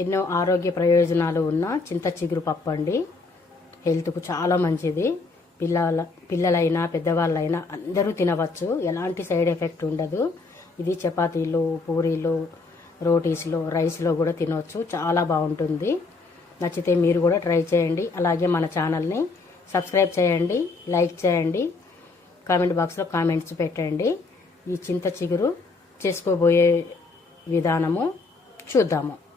ఎన్నో ఆరోగ్య ప్రయోజనాలు ఉన్న చింత చిగురు పప్పు అండి. హెల్త్కు చాలా మంచిది. పిల్లల పిల్లలైనా పెద్దవాళ్ళైనా అందరూ తినవచ్చు. ఎలాంటి సైడ్ ఎఫెక్ట్ ఉండదు. ఇది చపాతీలు పూరీలు రోటీస్లో రైస్లో కూడా తినవచ్చు చాలా బాగుంటుంది. నచ్చితే మీరు కూడా ట్రై చేయండి. అలాగే మన ఛానల్ని సబ్స్క్రైబ్ చేయండి లైక్ చేయండి కామెంట్ బాక్స్లో కామెంట్స్ పెట్టండి. ఈ చింత చిగురు చేసుకోబోయే విధానము చూద్దాము.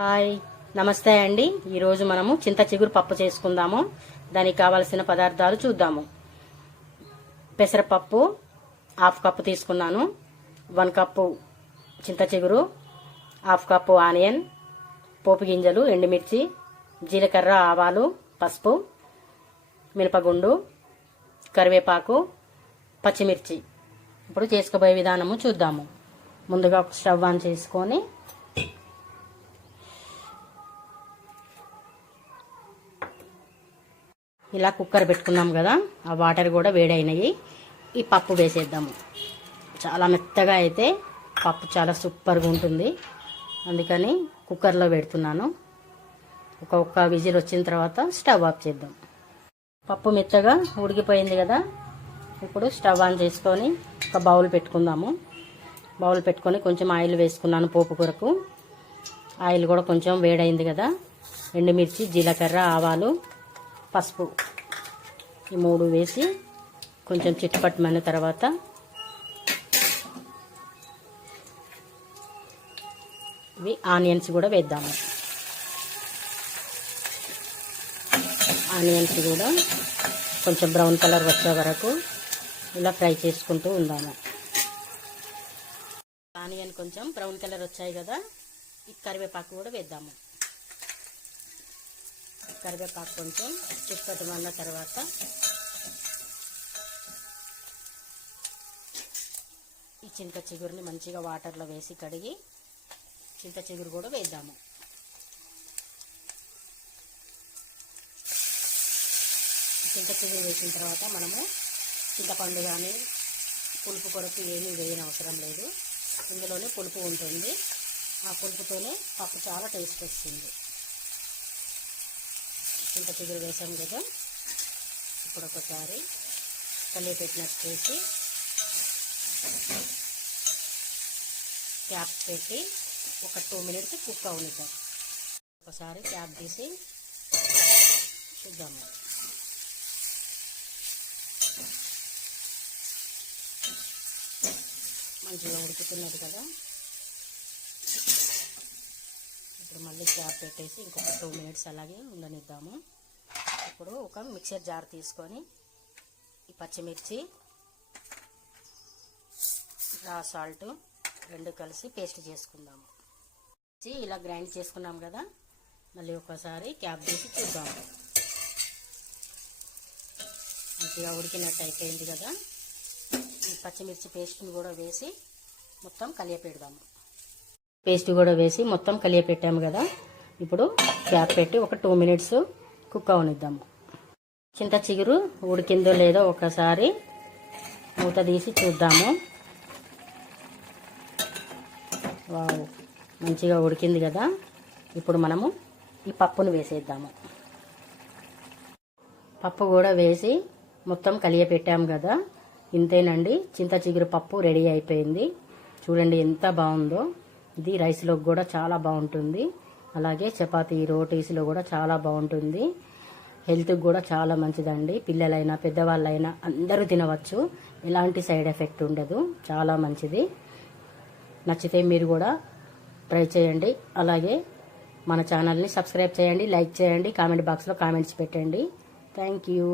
హాయ్ నమస్తే అండి. ఈరోజు మనము చింత చిగురు పప్పు చేసుకుందాము. దానికి కావలసిన పదార్థాలు చూద్దాము. పెసరపప్పు హాఫ్ కప్పు తీసుకున్నాను. వన్ కప్పు చింత చిగురు హాఫ్ కప్పు ఆనియన్ పోపు గింజలు ఎండుమిర్చి జీలకర్ర ఆవాలు పసుపు మినపగుండు కరివేపాకు పచ్చిమిర్చి. ఇప్పుడు చేసుకోబోయే విధానము చూద్దాము. ముందుగా స్టవ్ ఆన్ చేసుకొని ఇలా కుక్కర్ పెట్టుకున్నాం కదా ఆ వాటర్ కూడా వేడైనాయి. ఈ పప్పు వేసేద్దాము. చాలా మెత్తగా అయితే పప్పు చాలా సూపర్గా ఉంటుంది. అందుకని కుక్కర్లో పెడుతున్నాను. ఒక ఒక్క విజిల్ వచ్చిన తర్వాత స్టవ్ ఆఫ్ చేద్దాం. పప్పు మెత్తగా ఉడికిపోయింది కదా ఇప్పుడు స్టవ్ ఆన్ చేసుకొని ఒక బౌల్ పెట్టుకుందాము. బౌల్ పెట్టుకొని కొంచెం ఆయిల్ వేసుకున్నాను పోపు కొరకు. ఆయిల్ కూడా కొంచెం వేడైంది కదా ఎండుమిర్చి జీలకర్ర ఆవాలు పసుపు ఈ మూడు వేసి కొంచెం చిట్టుపట్టమైన తర్వాత ఇవి ఆనియన్స్ కూడా వేద్దాము. ఆనియన్స్ కూడా కొంచెం బ్రౌన్ కలర్ వచ్చే వరకు ఇలా ఫ్రై చేసుకుంటూ ఉందాము. ఆనియన్ కొంచెం బ్రౌన్ కలర్ వచ్చాయి కదా ఈ కరివేపాకు కూడా వేద్దాము. కరివేపాకు కొంచెం చిప్పటి వల్ల తర్వాత ఈ చింత చిగురుని మంచిగా వాటర్లో వేసి కడిగి చింత చిగురు కూడా వేద్దాము. చింత చిగురు వేసిన తర్వాత మనము చింతపండు కానీ పులుపు కొరకు ఏమీ వేయని అవసరం లేదు. ఇందులోనే పులుపు ఉంటుంది. ఆ పులుపుతోనే పప్పు చాలా టేస్ట్ వస్తుంది. చింత చిగురు వేసాం కదా. ఇప్పుడు ఒకసారి కలిగి పెట్టినట్టు చేసి క్యాప్ పెట్టి ఒక టూ మినిట్స్ కుక్ అవనిద్దాం. ఒకసారి క్యాప్ తీసి చూద్దాము. మంచిగా ఉడుకుతున్నది కదా. ఇప్పుడు మళ్ళీ క్యాప్ పెట్టేసి ఇంకొక టూ మినిట్స్ అలాగే ఉండనిద్దాము. ఇప్పుడు ఒక మిక్సర్ జార్ తీసుకొని ఈ పచ్చిమిర్చి రా సాల్ట్ రెండు కలిసి పేస్ట్ చేసుకుందాము. ఇలా గ్రైండ్ చేసుకున్నాం కదా మళ్ళీ ఒకసారి క్యాప్ తీసి చూద్దాము మంచిగా ఉడికినట్టు అయిపోయింది కదా. ఈ పచ్చిమిర్చి పేస్ట్ని కూడా వేసి మొత్తం కలియపెడదాము. పేస్ట్ కూడా వేసి మొత్తం కలియపెట్టాము కదా. ఇప్పుడు క్యాప్ పెట్టి ఒక టూ మినిట్స్ కుక్ అవనిద్దాము చింత చిగురు ఉడికిందో లేదో ఒకసారి మూత తీసి చూద్దాము. వావ్ మంచిగా ఉడికింది కదా. ఇప్పుడు మనము ఈ పప్పును వేసేద్దాము. పప్పు కూడా వేసి మొత్తం కలియపెట్టాము కదా. ఇంతేనండి చింత చిగురు పప్పు రెడీ అయిపోయింది. చూడండి ఎంత బాగుందో. ఇది రైస్లోకి కూడా చాలా బాగుంటుంది. అలాగే చపాతీ రోటీస్లో కూడా చాలా బాగుంటుంది. హెల్త్కి కూడా చాలా మంచిదండి. పిల్లలైనా పెద్దవాళ్ళైనా అందరూ తినవచ్చు. ఎలాంటి సైడ్ ఎఫెక్ట్ ఉండదు. చాలా మంచిది. నచ్చితే మీరు కూడా ట్రై చేయండి. అలాగే మన ఛానల్ని సబ్స్క్రైబ్ చేయండి లైక్ చేయండి కామెంట్ బాక్స్లో కామెంట్స్ పెట్టండి. Thank you.